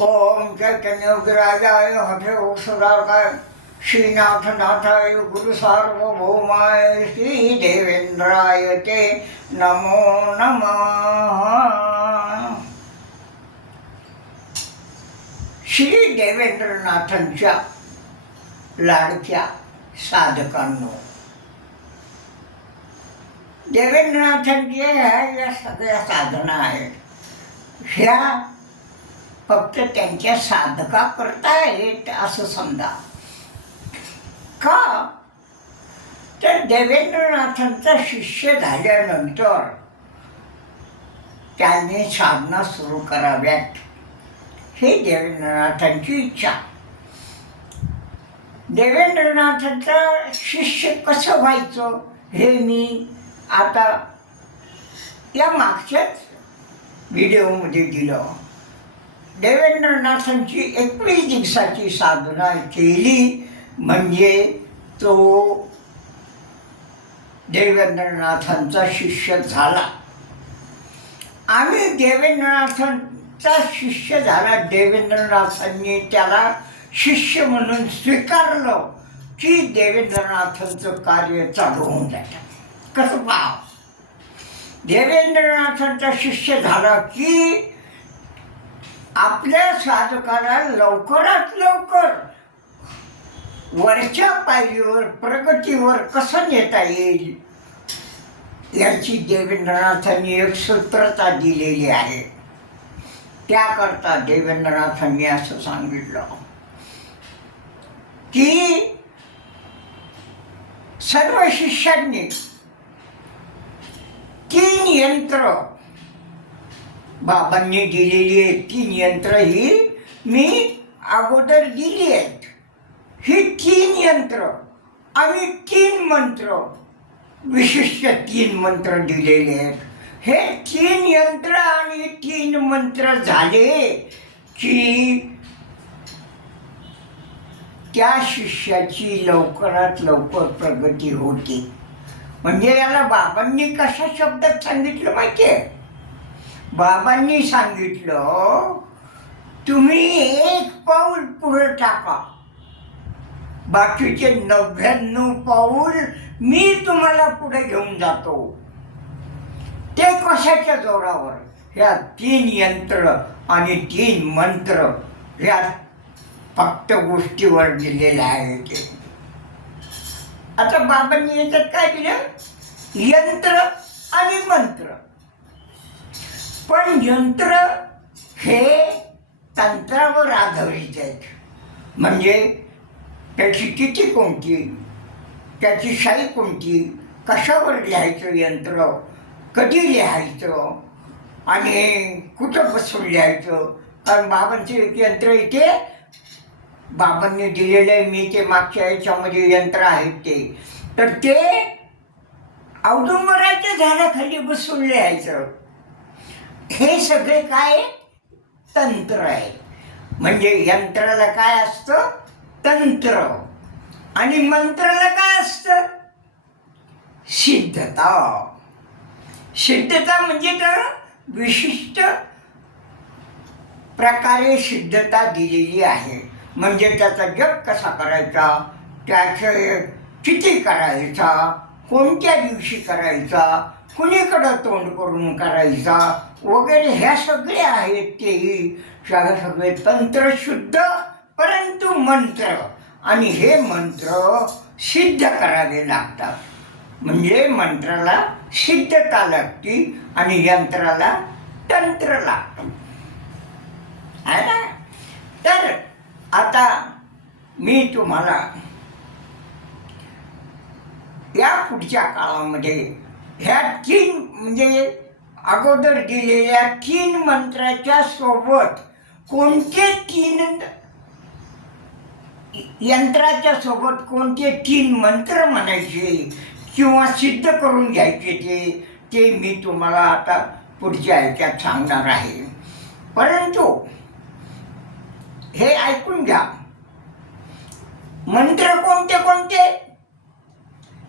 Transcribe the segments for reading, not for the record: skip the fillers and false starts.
ओम चैतन्यविराजाय हठे सुधारकाय श्रीनाथ नाथाय गुरु सार्वभौमाय श्री देवेंद्राय ते नमो नमः। श्री देवेंद्रनाथांच्या लाडक्या साधकांनो, देवेंद्रनाथांच्या ह्या सगळ्या साधना आहेत, ह्या फक्त त्यांच्या साधका करता आहेत असं समजा. का तर देवेंद्रनाथांचा शिष्य झाल्यानंतर त्यांनी साधना सुरू कराव्यात हे देवेंद्रनाथांची इच्छा. देवेंद्रनाथांचा शिष्य कसं व्हायचं हे मी आता या मागच्याच व्हिडिओमध्ये दिलं. देवेंद्रनाथांची 21 दिवसाची साधना केली म्हणजे तो देवेंद्रनाथांचा शिष्य झाला. आम्ही देवेंद्रनाथांचा शिष्य झाला. देवेंद्रनाथांनी त्याला शिष्य म्हणून स्वीकारलं की देवेंद्रनाथांचं कार्य चालू होऊन जातं. कसं पहा, देवेंद्रनाथांचा शिष्य झाला की आपल्या साधकाला लवकरात लवकर वरच्या पायरीवर प्रगतीवर कसं नेता येईल याची देवेंद्रनाथांनी एक सूत्रता दिलेली आहे. त्याकरता देवेंद्रनाथांनी असं सांगितलं की सर्व शिष्यांनी 3 यंत्र बाबांनी दिलेली आहेत. 3 यंत्र ही मी अगोदर दिली आहेत. ही 3 यंत्र आणि 3 मंत्र, विशिष्ट 3 मंत्र दिलेले आहेत. हे 3 यंत्र आणि 3 मंत्र झाले की त्या शिष्याची लवकरात लवकर प्रगती होते. म्हणजे याला बाबांनी कशा शब्दात सांगितलं माहिती आहे? बाबांनी सांगितलं, तुम्ही 1 पाऊल पुढे टाका, बाकीचे 99 पाऊल मी तुम्हाला पुढे घेऊन जातो. ते कशाच्या जोरावर? ह्या 3 यंत्र आणि 3 मंत्र ह्या फक्त गोष्टीवर दिलेलं आहे. ते आता बाबांनी याच्यात काय दिलं? यंत्र आणि मंत्र. पण यंत्र हे तंत्रावर आधारित आहेत. म्हणजे त्याची तिथी कोणती, त्याची शाई कोणती, कशावर लिहायचं यंत्र, कधी लिहायचं आणि कुठं बसून लिहायचं. कारण बाबांचे एक यंत्र इथे बाबांनी दिलेलं आहे. मी ते मागच्या याच्यामध्ये यंत्र आहेत ते, तर ते औदुंबराच्या झाडाखाली बसून लिहायचं. हे सगळे काय तंत्र आहे. म्हणजे यंत्राला काय असतं? तंत्र. आणि मंत्राला काय असतं? सिद्धता. सिद्धता म्हणजे तर विशिष्ट प्रकारे सिद्धता दिलेली आहे. म्हणजे त्याचा जप कसा करायचा, त्याचे किती करायचा, कोणत्या दिवशी करायचा, कुणीकडं तोंड करून करायचा वगैरे, ह्या सगळे आहेत. तेही सगळे तंत्र शुद्ध परंतु मंत्र. आणि हे मंत्र सिद्ध करावे लागतात. म्हणजे मंत्राला सिद्धता लागते आणि यंत्राला तंत्र लागतं, आहे ना. तर आता मी तुम्हाला या पुढच्या काळामध्ये ह्या 3 म्हणजे अगोदर दिलेल्या 3 मंत्राच्या सोबत कोणते 3 यंत्राच्या सोबत कोणते 3 मंत्र म्हणायचे किंवा सिद्ध करून घ्यायचे ते मी तुम्हाला आता पुढच्या ह्याच्यात सांगणार आहे. परंतु हे ऐकून घ्या. मंत्र कोणते कोणते?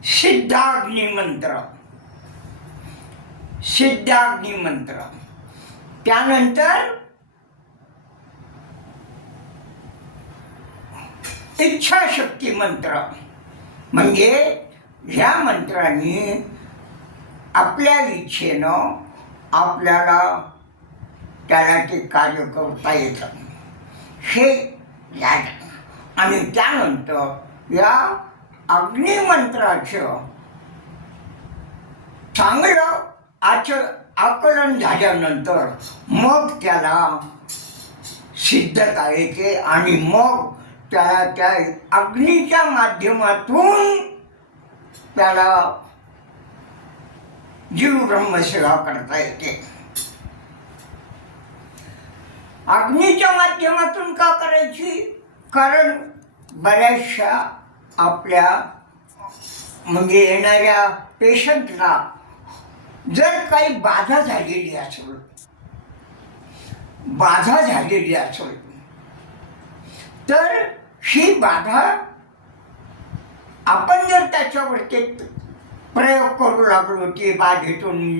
सिद्धाग्नी मंत्र, सिद्धाग्नी मंत्र, त्यानंतर इच्छाशक्ती मंत्र म्हणजे ह्या मंत्राने आपल्या इच्छेनं आपल्याला त्याला ते कार्य करता येतं हे या. आणि त्यानंतर या अग्निमंत्राचं चांगलं आकलन झाल्यानंतर मग त्याला सिद्धता येते आणि मग त्याला त्या अग्नीच्या माध्यमातून त्याला जीव ब्रह्मसेवा करता येते. अग्नीच्या माध्यमातून का करायची? कारण बऱ्याचशा आपल्या म्हणजे येणाऱ्या पेशंटला जर काही बाधा झालेली असेल तर ही बाधा आपण जर त्याच्यावरती प्रयोग करू लागलो ती बाधेतून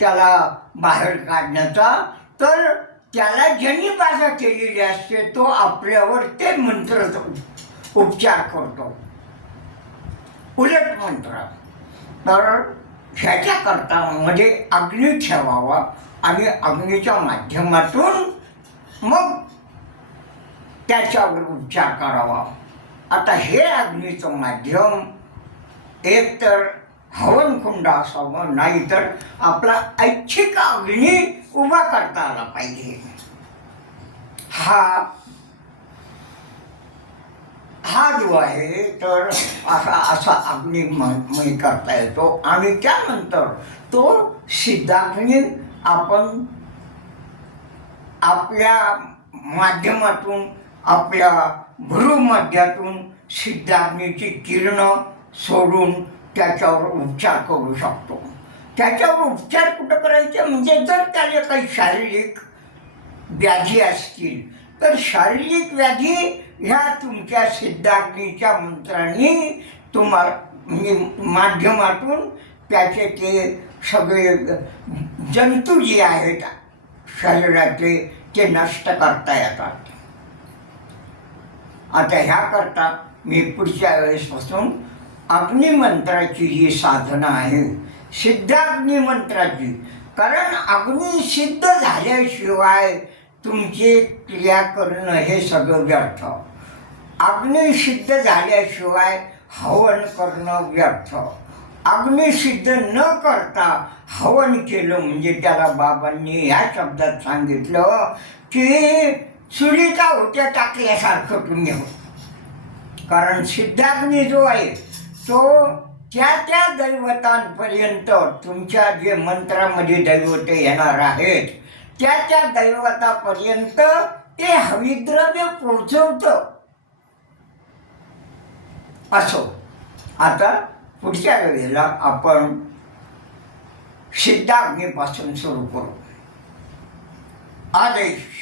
त्याला बाहेर काढण्याचा, तर त्याला ज्यांनी बाधा केलेली असते तो आपल्यावर ते मंत्र उपचार करतो, उलट मंत्र. तर ह्याच्याकरता मध्ये अग्नी ठेवावा आणि अग्नीच्या माध्यमातून मग त्याच्यावर उपचार करावा. आता हे अग्नीचं माध्यम एकतर हवनकुंड असावं, नाहीतर आपला ऐच्छिक अग्नी उभा करता आला पाहिजे. हा जो आहे तर असा अग्निमय करता येतो. आणि त्यानंतर तो सिद्धाग्नी आपण आपल्या माध्यमातून आपल्या भ्रूमध्यातून सिद्धाग्नीची किरणं सोडून त्याच्यावर उपचार करू शकतो. त्याच्यावर उपचार कुठं करायचे म्हणजे जर त्याला काही शारीरिक व्याधी असतील तर शारीरिक व्याधी ह्या तुमच्या सिद्धाग्नीच्या मंत्रांनी तुम्हाला म्हणजे माध्यमातून त्याचे ते सगळे जंतू जे आहेत शरीरातले ते नष्ट करता येतात. आता ह्याकरता मी पुढच्या वेळेसपासून अग्निमंत्राची जी साधना आहे सिद्धाग्निमंत्राची, कारण अग्नी सिद्ध झाल्याशिवाय तुमचे क्रिया करणं हे सगळं व्यर्थ. अग्नी सिद्ध झाल्याशिवाय हवन करणं व्यर्थ. अग्नी सिद्ध न करता हवन केलं म्हणजे त्याला बाबांनी ह्या शब्दात सांगितलं की चुलीचा होत्या टाकल्यासारखं तुम्ही हो. कारण सिद्धाग्नी जो आहे तो त्या दैवतांपर्यंत तुमच्या जे मंत्रामध्ये दैवत येणार आहेत त्या दैवतापर्यंत ते हविद्रव्य पोचवतं. असो, आता पुढच्या वेळेला आपण सिद्धाग्नीपासून सुरू करू. आदेश.